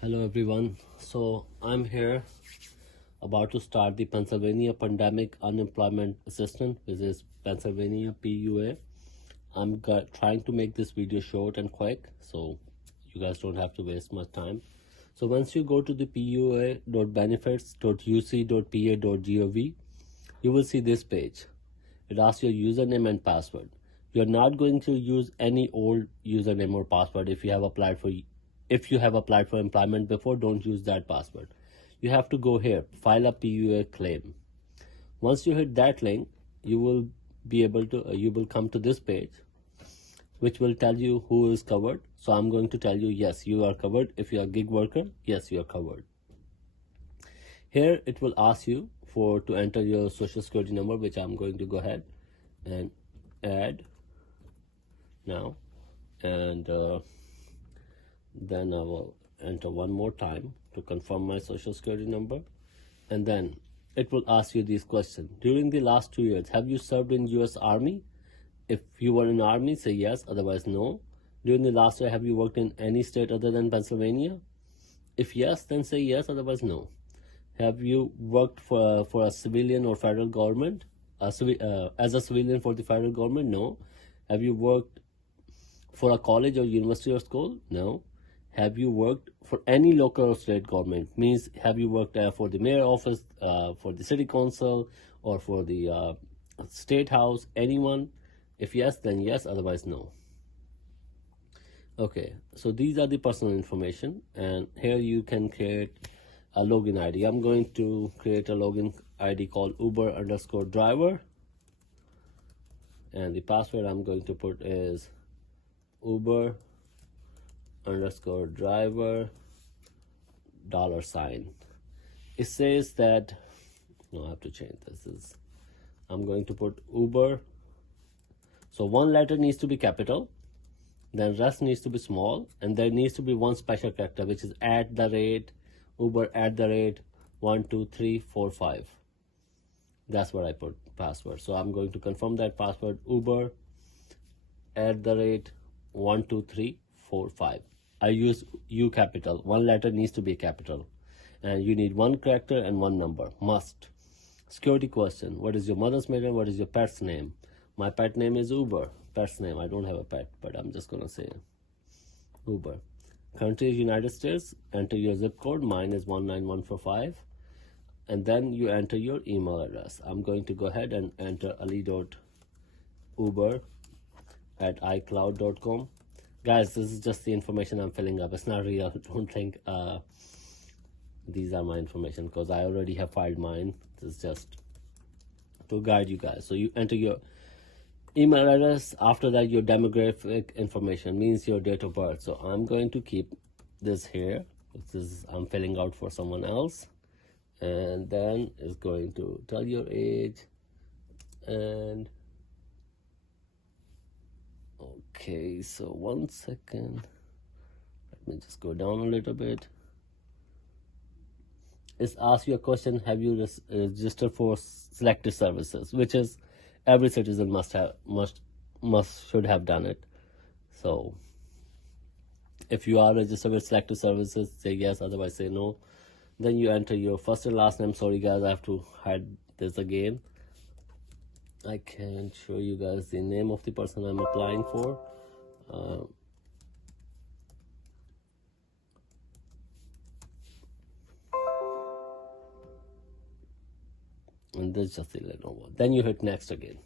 Hello everyone. So I'm here about to start the Pennsylvania Pandemic Unemployment Assistance, which is Pennsylvania PUA. I'm trying to make this video short and quick so you guys don't have to waste much time. So once you go to the pua.benefits.uc.pa.gov, you will see this page. It asks your username and password. You're not going to use any old username or password if you have applied for employment before. Don't use that password. You have to go here, file a PUA claim. Once you hit that link, you will be able to you will come to this page, which will tell you who is covered. So I'm going to tell you, yes, you are covered. If you are a gig worker, yes, you are covered. Here it will ask you to enter your social security number, which I'm going to go ahead and add now, and then I will enter one more time to confirm my social security number, and then it will ask you these questions. During the last 2 years, have you served in US Army? If you were in Army, say yes, otherwise no. During the last year, have you worked in any state other than Pennsylvania? If yes, then say yes, otherwise no. Have you worked for a civilian or federal government? As a civilian for the federal government? No. Have you worked for a college or university or school? No. Have you worked for any local or state government? Means, have you worked for the mayor office, for the city council, or for the state house? Anyone? If yes, then yes, otherwise no. Okay, so these are the personal information, and here you can create a login ID. I'm going to create a login ID called Uber_driver, and the password I'm going to put is Uber_driver $. It says that, no, I have to change this. I'm going to put Uber. So one letter needs to be capital, then rest needs to be small, and there needs to be one special character, which is Uber@12345. That's what I put password. So I'm going to confirm that password, Uber@12345. I use U capital. One letter needs to be capital, and you need one character and one number, must. Security question: what is your mother's maiden? What is your pet's name? My pet name is Uber. Pet's name, I don't have a pet, but I'm just gonna say Uber. Country is United States. Enter your zip code. Mine is 19145, and then you enter your email address. I'm going to go ahead and enter ali.uber@icloud.com. Guys, this is just the information I'm filling up. It's not real. Don't think these are my information, because I already have filed mine. This is just to guide you guys. So you enter your email address. After that, your demographic information, means your date of birth. So I'm going to keep this here. I'm filling out for someone else, and then it's going to tell your age. And okay, so 1 second, let me just go down a little bit. It's asked you a question: have you registered for selected services, which is every citizen should have done it. So if you are registered with selected services, say yes, otherwise say no. Then you enter your first and last name. Sorry guys, I have to hide this again. I can't show you guys the name of the person I'm applying for. And this just the Lenovo. Then you hit next again.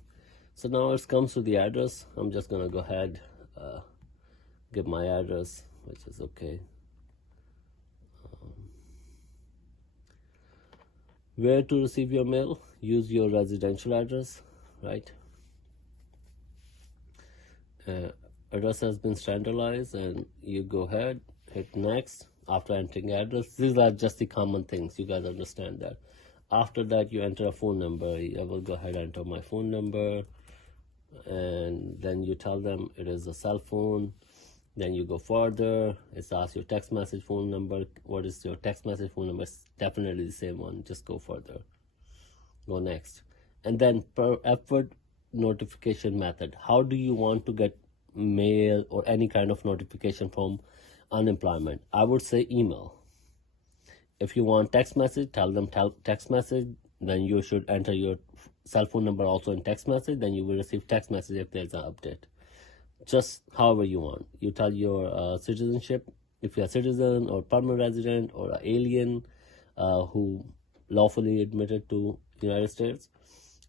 So now it comes to the address. I'm just gonna go ahead, give my address, which is okay. Where to receive your mail? Use your residential address, right? Address has been standardized, and you go ahead, hit next. After entering address, these are just the common things, you guys understand that. After that, you enter a phone number. I will go ahead and enter my phone number, and then you tell them it is a cell phone. Then you go further. It asks your text message phone number. What is your text message phone number? It's definitely the same one. Just go further. Go next. And then per effort notification method. How do you want to get mail or any kind of notification from unemployment? I would say email. If you want text message, tell them text message. Then you should enter your cell phone number also in text message. Then you will receive text message if there's an update. Just however you want. You tell your citizenship, if you're a citizen or permanent resident or an alien who lawfully admitted to the United States.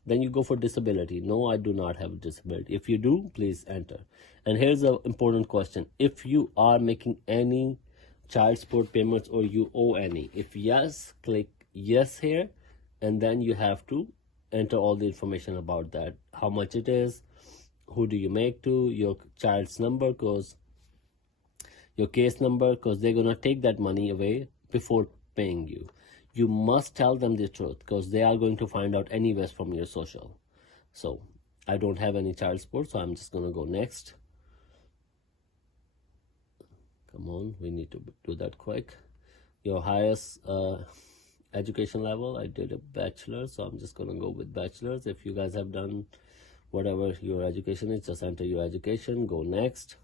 Then you go for disability. No, I do not have a disability. If you do, please enter. And here's an important question. If you are making any child support payments or you owe any, if yes, click yes here, and then you have to enter all the information about that. How much it is, who do you make to, your child's number, because your case number, because they're going to take that money away before paying you. You must tell them the truth because they are going to find out anyways from your social. So I don't have any child support, so I'm just going to go next. Come on, we need to do that quick. Your highest education level, I did a bachelor, so I'm just going to go with bachelor's. If you guys have done whatever your education is, just enter your education, go next.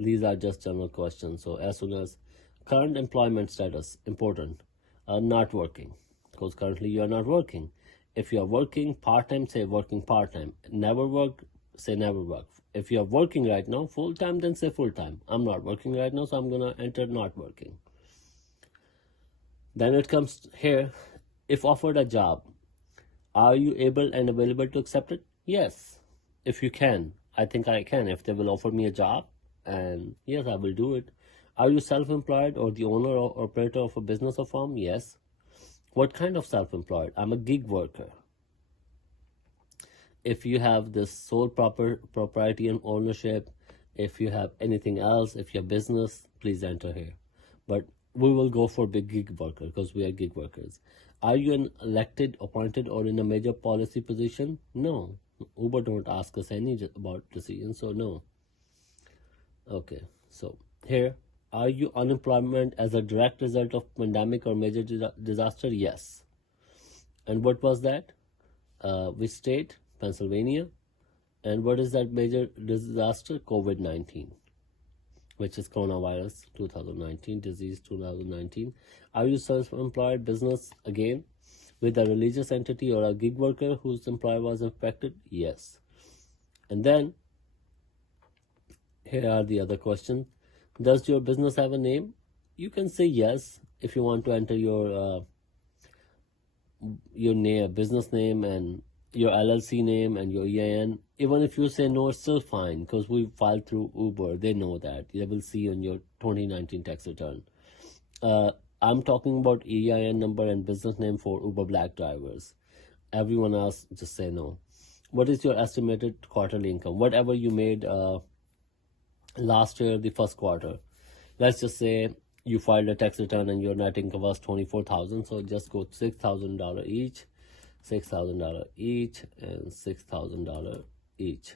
These are just general questions. So as soon as current employment status, important. Not working, because currently you are not working. If you are working part-time, say working part-time. Never work, say never work. If you are working right now full-time, then say full-time. I'm not working right now, so I'm gonna enter not working. Then it comes here, if offered a job, are you able and available to accept it? Yes, if you can. I think I can. If they will offer me a job, and yes, I will do it. Are you self-employed or the owner or operator of a business or firm? Yes. What kind of self-employed? I'm a gig worker. If you have this sole propriety and ownership, if you have anything else, if you have business, please enter here. But we will go for big gig worker because we are gig workers. Are you an elected, appointed, or in a major policy position? No. Uber don't ask us any about decisions, so no. Okay, so here. Are you unemployment as a direct result of pandemic or major disaster? Yes. And what was that? Which state? Pennsylvania. And what is that major disaster? COVID-19, which is coronavirus 2019, disease 2019. Are you self-employed business again with a religious entity or a gig worker whose employer was affected? Yes. And then here are the other questions. Does your business have a name? You can say yes if you want to enter your name, business name, and your LLC name and your EIN. Even if you say no, it's still fine because we filed through Uber. They know that. They will see on your 2019 tax return. I'm talking about EIN number and business name for Uber Black drivers. Everyone else, just say no. What is your estimated quarterly income? Whatever you made last year, the first quarter. Let's just say you filed a tax return and your net income was $24,000. So just go $6,000 each, $6,000 each, and $6,000 each.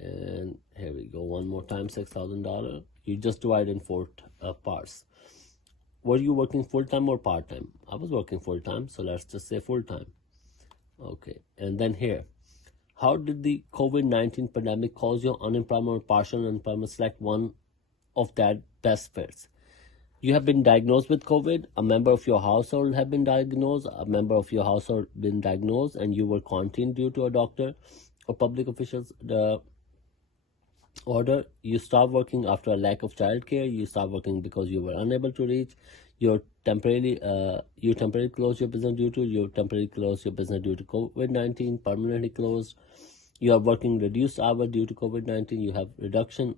And here we go. One more time, $6,000. You just divide in four parts. Were you working full-time or part-time? I was working full-time, so let's just say full-time. Okay, and then here. How did the COVID-19 pandemic cause your unemployment or partial unemployment? Select one of that best fits. You have been diagnosed with COVID, a member of your household have been diagnosed, and you were quarantined due to a doctor or public official's order. You stopped working after a lack of childcare. You stopped working because you were unable to reach. You temporarily closed your business due to COVID-19, permanently closed. You are working reduced hours due to COVID-19. You have reduction,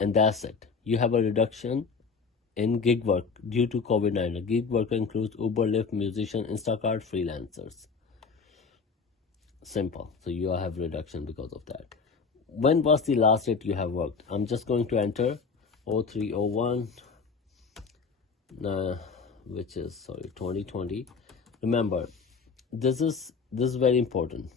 and that's it. You have a reduction in gig work due to COVID-19. Gig worker includes Uber, Lyft, musician, Instacart, freelancers. Simple. So you have reduction because of that. When was the last date you have worked? I'm just going to enter 0301, which is 2020. Remember, this is very important.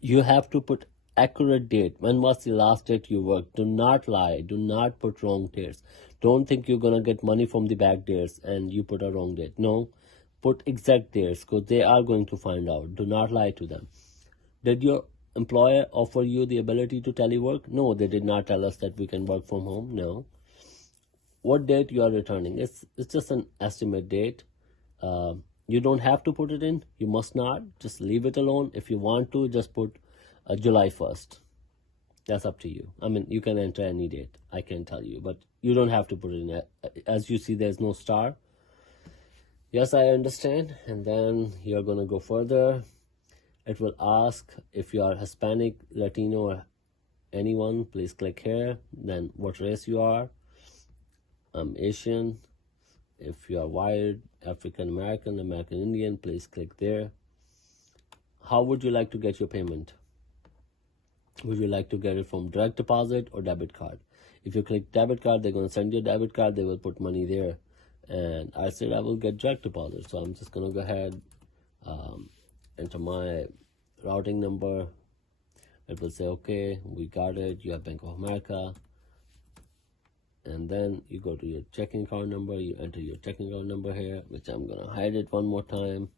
You have to put accurate date. When was the last date you worked? Do not lie. Do not put wrong dates. Don't think you're gonna get money from the back dates and you put a wrong date. No, put exact dates because they are going to find out. Do not lie to them. Did your employer offer you the ability to telework? No, they did not tell us that we can work from home. No. what date you are returning. It's just an estimate date. You don't have to put it in. You must not. Just leave it alone. If you want to, just put July 1st. That's up to you. I mean, you can enter any date. I can tell you, but you don't have to put it in. As you see, there's no star. Yes, I understand. And then you're going to go further. It will ask if you are Hispanic, Latino, or anyone. Please click here. Then what race you are. I'm Asian. If you are white, African American, American Indian, please click there. How would you like to get your payment? Would you like to get it from direct deposit or debit card? If you click debit card, they're going to send you a debit card. They will put money there. And I said I will get direct deposit. So I'm just going to go ahead, enter my routing number. It will say, okay, we got it. You have Bank of America. And then you go to your checking account number. You enter your checking account number here, which I'm going to hide it one more time.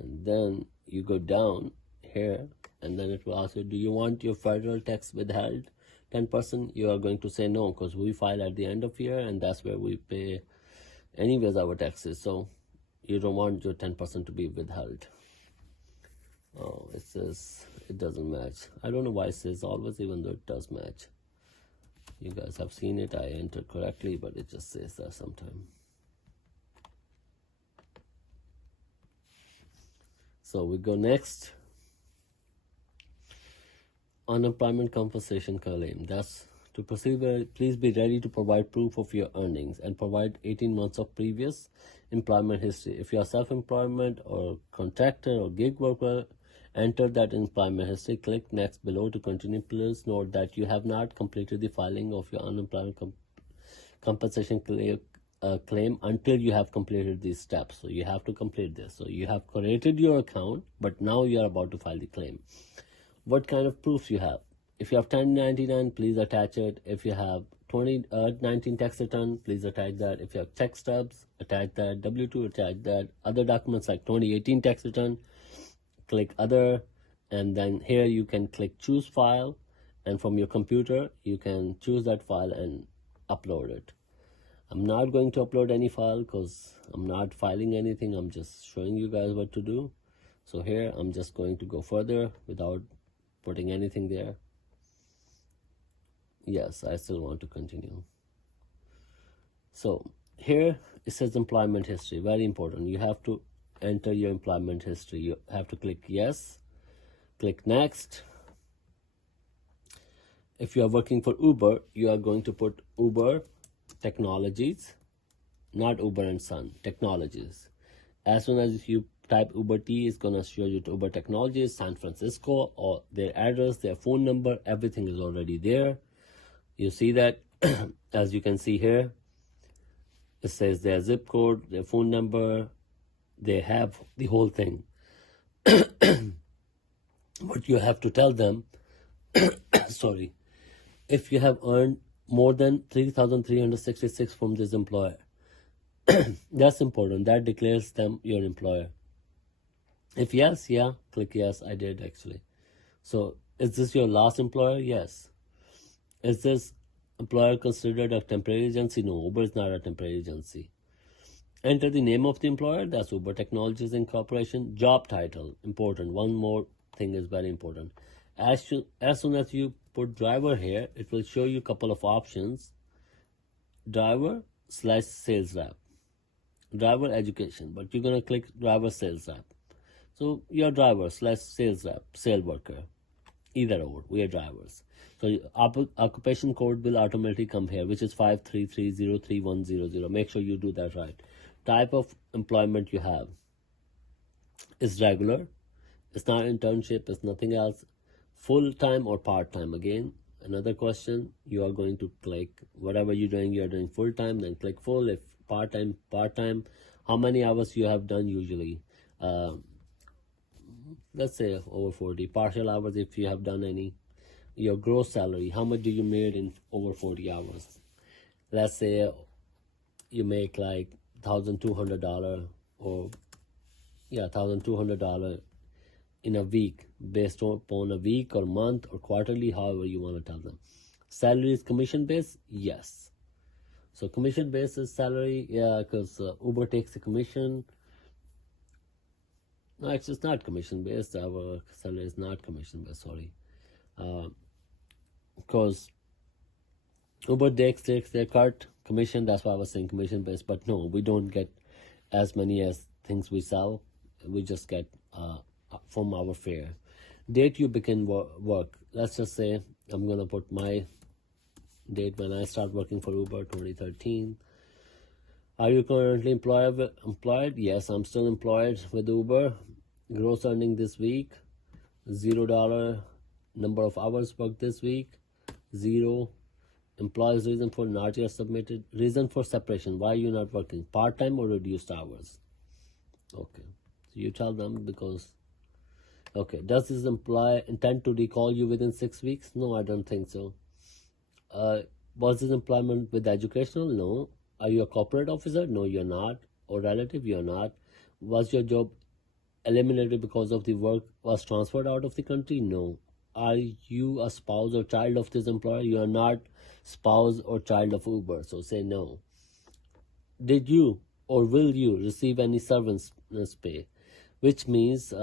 And then you go down here, and then it will ask you, do you want your federal tax withheld 10%? You are going to say no, because we file at the end of year, and that's where we pay anyways our taxes. So you don't want your 10% to be withheld. Oh, it says it doesn't match. I don't know why it says always, even though it does match. You guys have seen it. I entered correctly, but it just says that sometimes. So we go next. Unemployment compensation claim. That's to proceed. Please be ready to provide proof of your earnings and provide 18 months of previous employment history. If you are self-employment or contractor or gig worker, enter that employment history. Click next below to continue. Please note that you have not completed the filing of your unemployment compensation claim until you have completed these steps. So you have to complete this. So you have created your account, but now you are about to file the claim. What kind of proofs you have? If you have 1099, please attach it. If you have 2019 tax return, please attach that. If you have check stubs, attach that. W2, attach that. Other documents like 2018 tax return, click other, and then here you can click choose file, and from your computer you can choose that file and upload it. I'm not going to upload any file because I'm not filing anything. I'm just showing you guys what to do. So here I'm just going to go further without putting anything there. Yes, I still want to continue. So here it says employment history. Very important. You have to enter your employment history. You have to click yes, click next. If you are working for Uber, you are going to put Uber Technologies, not Uber and Son, Technologies. As soon as you type Uber T, it's going to show you to Uber Technologies, San Francisco, or their address, their phone number, everything is already there. You see that, as you can see here, it says their zip code, their phone number, they have the whole thing. But you have to tell them, sorry, if you have earned more than 3,366 from this employer. That's important. That declares them your employer. If yes, yeah, click yes. I did actually. So is this your last employer? Yes. Is this employer considered a temporary agency? No, Uber is not a temporary agency. Enter the name of the employer. That's Uber Technologies Incorporation. Job title, important. One more thing is very important. As soon as you put driver here, it will show you a couple of options. Driver/sales rep. Driver education, but you're going to click driver sales rep. So you're driver/sales rep, sales worker. Either or, we are drivers. So occupation code will automatically come here, which is 533033100. Make sure you do that right. Type of employment you have is regular. It's not internship, it's nothing else. Full-time or part-time. Again, another question. You are going to click whatever you're doing full-time, then click full. If part-time, part-time. How many hours you have done usually? Let's say over 40. Partial hours if you have done any. Your gross salary, how much do you made in over 40 hours? Let's say you make like $1,200 or Yeah, $1,200 in a week, based upon a week or month or quarterly, however you want to tell them. Salary is commission based? Yes. So commission based is salary, yeah, because Uber takes a commission. No, it's just not commission based. Our salary is not commission based, sorry. Because Uber takes their cut commission, that's why I was saying commission based. But no, we don't get as many as things we sell. We just get from our fare. Date you begin work. Let's just say I'm gonna put my date when I start working for Uber, 2013. Are you currently employed? Yes, I'm still employed with Uber. Gross earning this week, $0. Number of hours worked this week, 0. Employee's reason for not yet submitted. Reason for separation. Why you not working? Part-time or reduced hours? Okay. So you tell them because... Okay. Does this employee intend to recall you within 6 weeks? No, I don't think so. Was this employment with educational? No. Are you a corporate officer? No, you're not. Or relative? You're not. Was your job eliminated because of the work was transferred out of the country? No. Are you a spouse or child of this employer? You are not spouse or child of Uber, so say no. Did you or will you receive any severance pay? Which means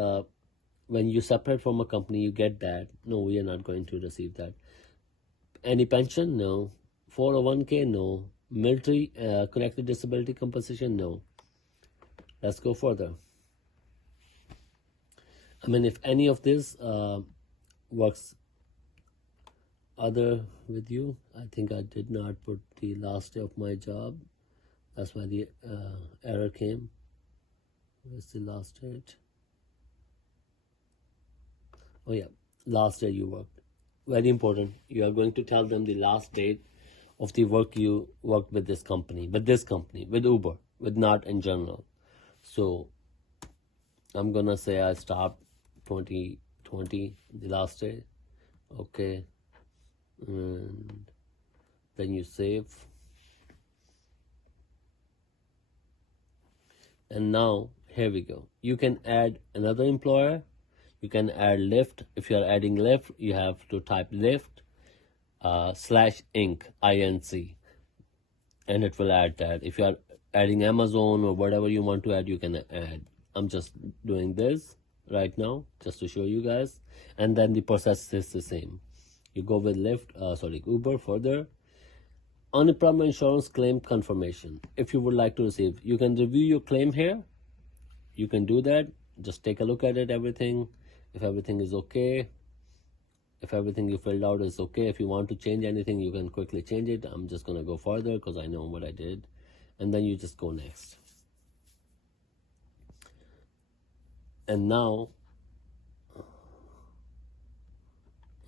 when you separate from a company, you get that. No, we are not going to receive that. Any pension? No. 401k? No. Military connected disability compensation? No. Let's go further. I mean, if any of this works other with you, I think I did not put the last day of my job. That's why the error came. Where's the last date? Oh yeah, last day you worked. Very important. You are going to tell them the last date of the work you worked with this company, with Uber, with not in general. So I'm gonna say I stopped 2020, the last day. Okay. And then you save. And now here we go. You can add another employer. You can add Lyft. If you are adding Lyft, you have to type Lyft /Inc. INC, and it will add that. If you are adding Amazon or whatever you want to add, you can add. I'm just doing this right now just to show you guys, and then the process is the same. You go with Uber further. Unemployment insurance claim confirmation. If you would like to receive, you can review your claim here. You can do that. Just take a look at it, everything. If everything is okay, if everything you filled out is okay, if you want to change anything, you can quickly change it. I'm just going to go further because I know what I did. And then you just go next. And now,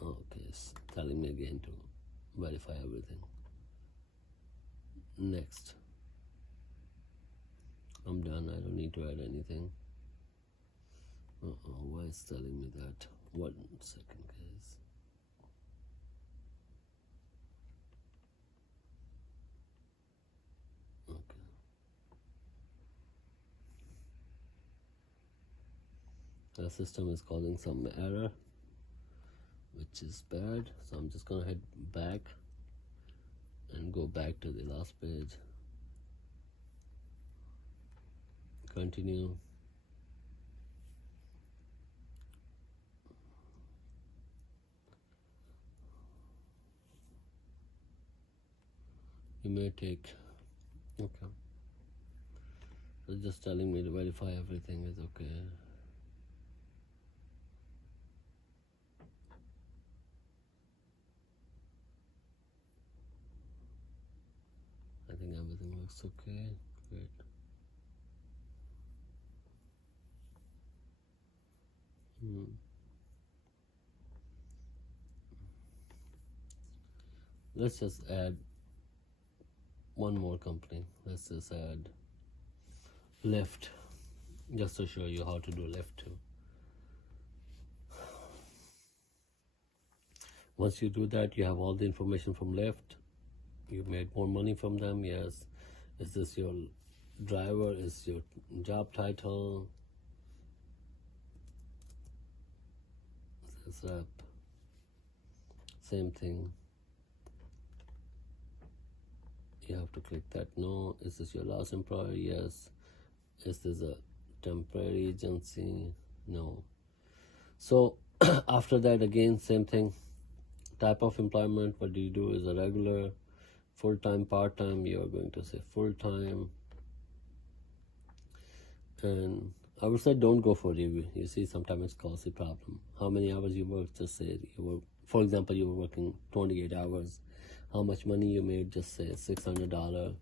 okay, it's telling me again to verify everything. Next. I'm done. I don't need to add anything. Why is it telling me that? 1 second, guys. Okay. The system is causing some error, which is bad. So I'm just gonna head back and go back to the last page. Continue. You may take, okay. It's just telling me to verify everything is okay. I think everything looks okay. Great. Let's just add one more company. Let's just add Lyft, just to show you how to do Lyft too. Once you do that, you have all the information from Lyft. You made more money from them, yes. Is this your driver? Is your job title? as rep. Same thing. You have to click that no. Is this your last employer? Yes. Is this a temporary agency? No. So after that, again, same thing. Type of employment, what do you do? Is a regular, full-time, part-time? You are going to say full-time. And I would say don't go for review. You see, sometimes it causes a problem. How many hours you work? Just say you were, for example, you were working 28 hours. How much money you made? Just say $600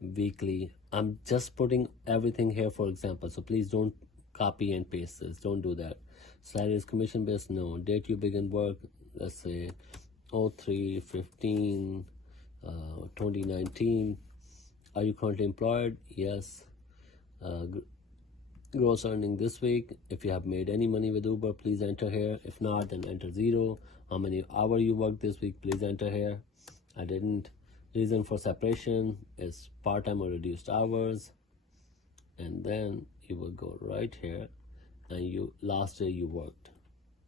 weekly. I'm just putting everything here for example, so please don't copy and paste this. Don't do that. Salary is commission based? No. Date you begin work? Let's say 03/15 2019. Are you currently employed? Yes. Gross earning this week. If you have made any money with Uber, please enter here. If not, then enter 0. How many hours you worked this week? Please enter here. I didn't. Reason for separation is part-time or reduced hours. And then you will go right here and you last day you worked.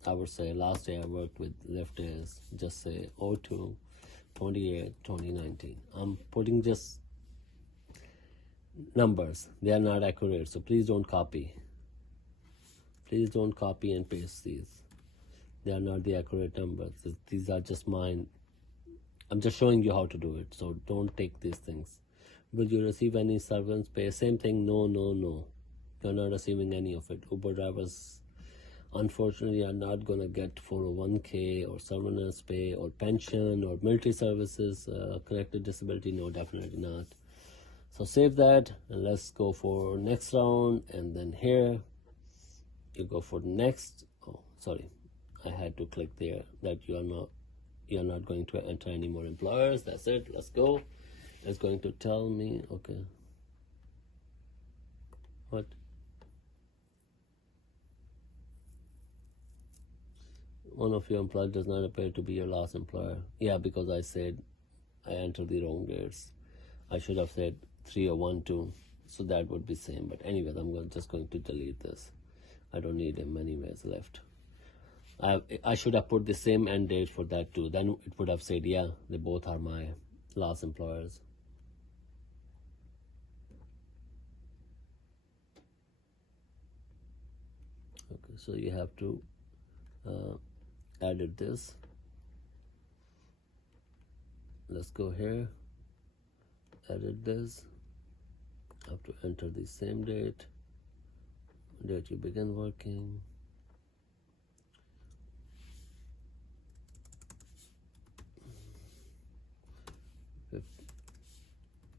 I would say last day I worked with left is just say 02/28/2019. I'm putting just numbers. They are not accurate, so please don't copy. Please don't copy and paste these. They are not the accurate numbers. These are just mine. I'm just showing you how to do it, so don't take these things. Will you receive any severance pay? Same thing, no, no, no. You're not receiving any of it. Uber drivers, unfortunately, are not going to get 401k or severance pay or pension or military services, connected disability. No, definitely not. So save that and let's go for next round. And then here, you go for next. Oh, sorry, I had to click there that you're not going to enter any more employers. That's it. Let's go. It's going to tell me, okay. What? One of your employees does not appear to be your last employer. Yeah, because I said I entered the wrong dates. I should have said 3 or 1, 2. So that would be same. But anyways, I'm just going to delete this. I don't need him anyways left. I should have put the same end date for that too. Then it would have said, yeah, they both are my last employers. Okay, so you have to edit this. Let's go here, edit this. I have to enter the same date you begin working.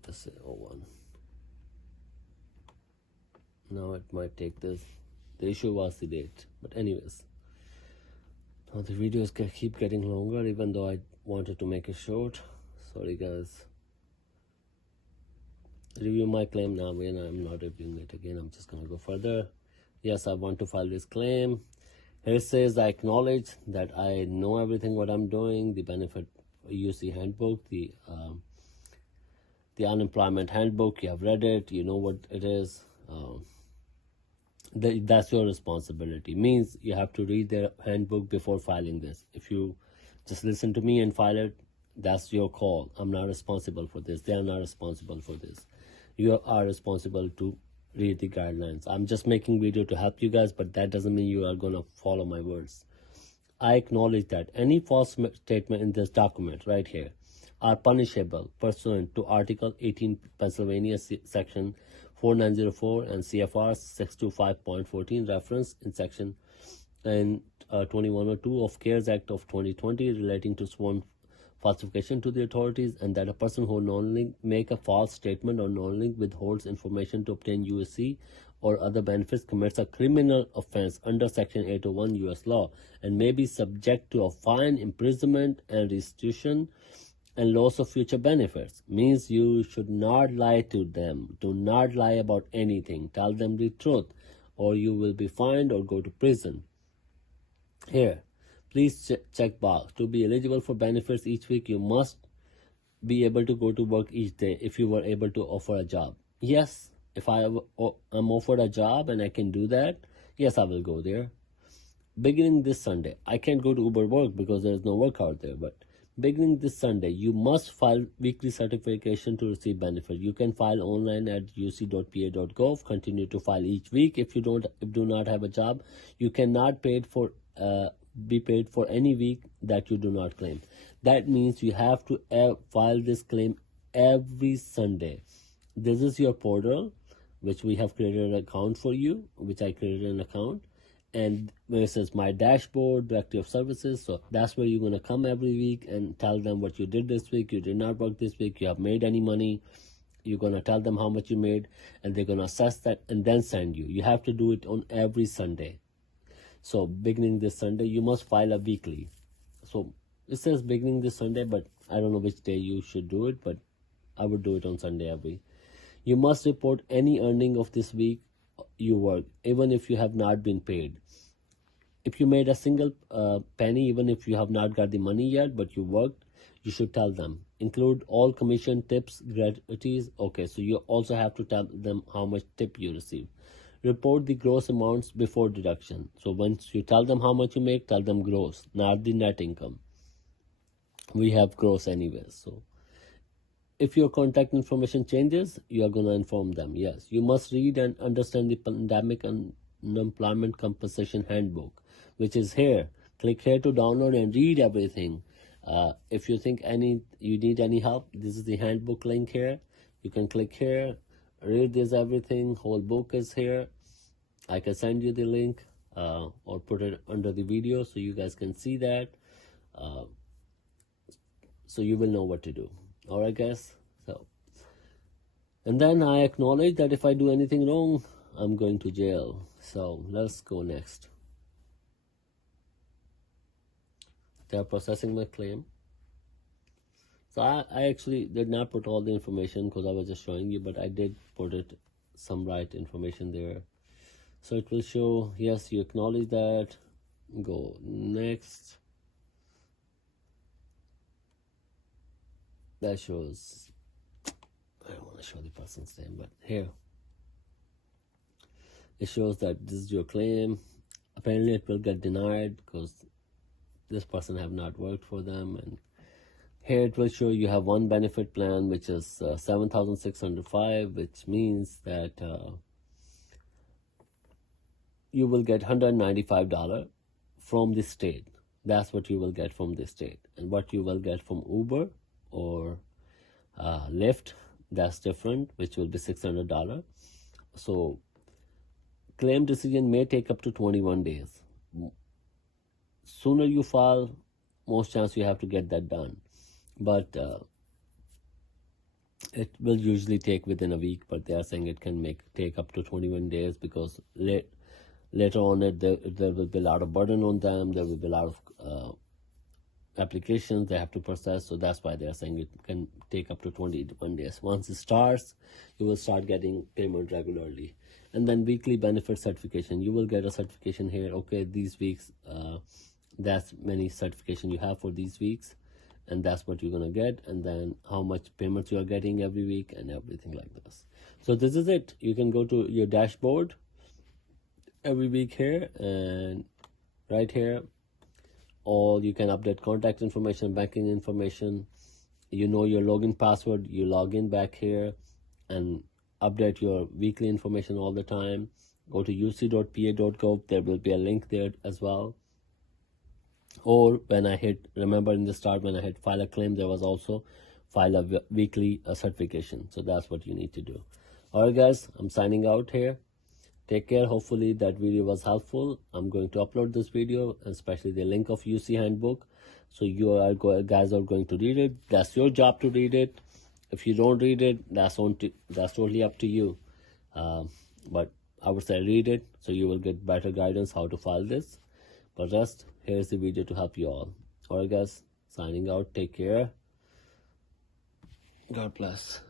Let's say 01. Now it might take this. The issue was the date, but anyways, now the videos keep getting longer even though I wanted to make it short. Sorry guys. Review my claim now. When I'm not reviewing it again, I'm just gonna go further. Yes, I want to file this claim. Here it says I acknowledge that I know everything what I'm doing. The benefit UC handbook, the unemployment handbook, you have read it, you know what it is. That's your responsibility. Means you have to read the handbook before filing this. If you just listen to me and file it, that's your call. I'm not responsible for this. They are not responsible for this. You are responsible to read the guidelines. I'm just making video to help you guys, but that doesn't mean you are going to follow my words. I acknowledge that any false statement in this document right here are punishable pursuant to Article 18 Pennsylvania Section 4904 and CFR 625.14 reference in Section 2102 of CARES Act of 2020 relating to sworn falsification to the authorities, and that a person who knowingly make a false statement or knowingly withholds information to obtain USC or other benefits commits a criminal offense under Section 801 U.S. law and may be subject to a fine, imprisonment, and restitution and loss of future benefits. Means you should not lie to them. Do not lie about anything. Tell them the truth or you will be fined or go to prison. Here, please check box. To be eligible for benefits each week, you must be able to go to work each day if you were able to offer a job. Yes, if I'm offered a job and I can do that, yes, I will go there. beginning this Sunday, I can't go to Uber work because there's no work out there, but beginning this Sunday, you must file weekly certification to receive benefit. You can file online at uc.pa.gov. Continue to file each week. If you do not have a job, you cannot be paid for any week that you do not claim. That means you have to file this claim every Sunday. This is your portal, which we have created an account for you, which I created an account, and where it says my dashboard, directory of services. So that's where you're going to come every week and tell them what you did this week. You did not work this week, you have made any money. You're going to tell them how much you made, and they're going to assess that and then send you. You have to do it on every Sunday. So beginning this Sunday, you must file a weekly. So it says beginning this Sunday, but I don't know which day you should do it, but I would do it on Sunday every. You must report any earning of this week you work, even if you have not been paid. If you made a single penny, even if you have not got the money yet, but you worked, you should tell them. Include all commission, tips, gratuities. Okay, so you also have to tell them how much tip you receive. Report the gross amounts before deduction. So once you tell them how much you make, tell them gross, not the net income. We have gross anyways. So if your contact information changes, you are going to inform them. Yes, you must read and understand the Pandemic and Unemployment Compensation Handbook, which is here. Click here to download and read everything. If you think you need any help, this is the handbook link here. You can click here, read this everything. Whole book is here. I can send you the link or put it under the video so you guys can see that. So you will know what to do. All right, guys. So, and then I acknowledge that if I do anything wrong, I'm going to jail. So let's go next. They are processing my claim. So I actually did not put all the information because I was just showing you, but I did put some right information there. So it will show, yes, you acknowledge that. Go next. That shows, I don't want to show the person's name, but here it shows that this is your claim. Apparently it will get denied because this person have not worked for them. And here it will show you have one benefit plan, which is 7,605, which means that you will get $195 from the state. That's what you will get from the state. And what you will get from Uber or Lyft, that's different, which will be $600. So claim decision may take up to 21 days. Sooner you file, most chance you have to get that done. But it will usually take within a week, but they are saying it can take up to 21 days because later on there will be a lot of burden on them. There will be a lot of applications they have to process, so that's why they are saying it can take up to 21 days. Once it starts, you will start getting payment regularly. And then weekly benefit certification, you will get a certification here. Okay, these weeks, that's many certification you have for these weeks, and that's what you're gonna get, and then how much payments you are getting every week and everything like this. So this is it. You can go to your dashboard every week here, and right here, or you can update contact information, banking information. You know your login password, you log in back here and update your weekly information all the time. Go to uc.pa.gov, there will be a link there as well. Or when I hit, remember in the start when I hit file a claim, there was also file a weekly certification. So that's what you need to do. All right, guys, I'm signing out here. Take care. Hopefully that video was helpful. I'm going to upload this video, especially the link of UC handbook. So guys are going to read it. That's your job to read it. If you don't read it, that's totally up to you. But I would say read it so you will get better guidance how to file this. But rest, here's the video to help you all. Alright guys, signing out. Take care. God bless.